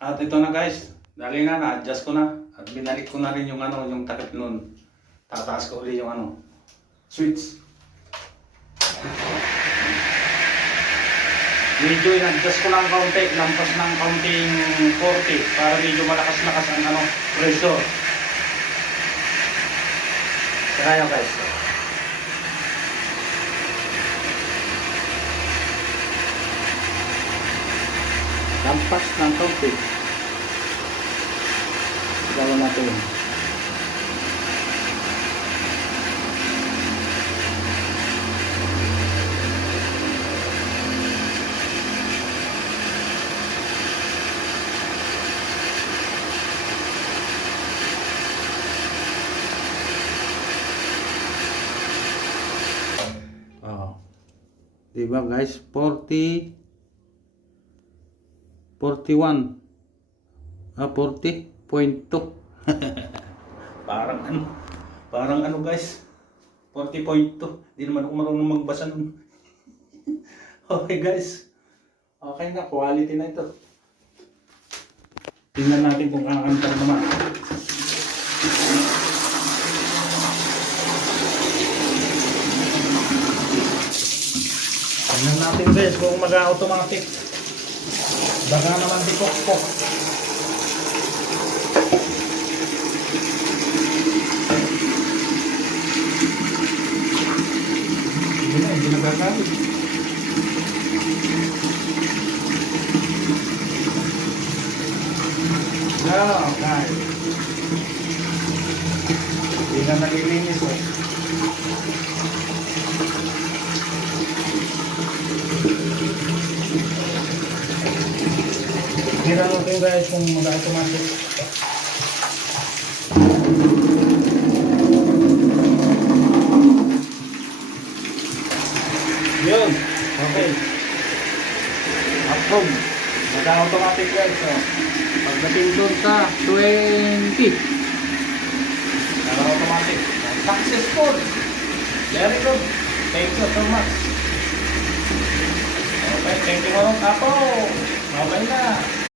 At ito na guys, dali na-adjust ko na. At binalik ko na rin yung yung takip nun. Tataas ko ulit yung switch. Medyo in-adjust ko lang kaunti, lampas ng kaunting 40 para medyo malakas-lakas ang pressure. Kaya guys. Lampas ng kaunti. Gawin natin yun. Diba guys, 40 41 40.2 parang guys, 40.2. Hindi naman ako marunong magbasa nun. Okay guys, okay na, quality na ito. Tingnan natin kung kakantang naman. Tingnan natin guys kung mag-automatic. Baka naman di pok-pok. Hindi na gagawin. Okay. Hindi na nalilinis oh. Tingnan natin guys kung mag-automatic. Yun. Okay. Approve. Mag-automatic guys. So, pagdating doon sa 20. Mag-automatic. Successful. Very good. Thank you so much. Okay. Thank you mga kapo. Okay na.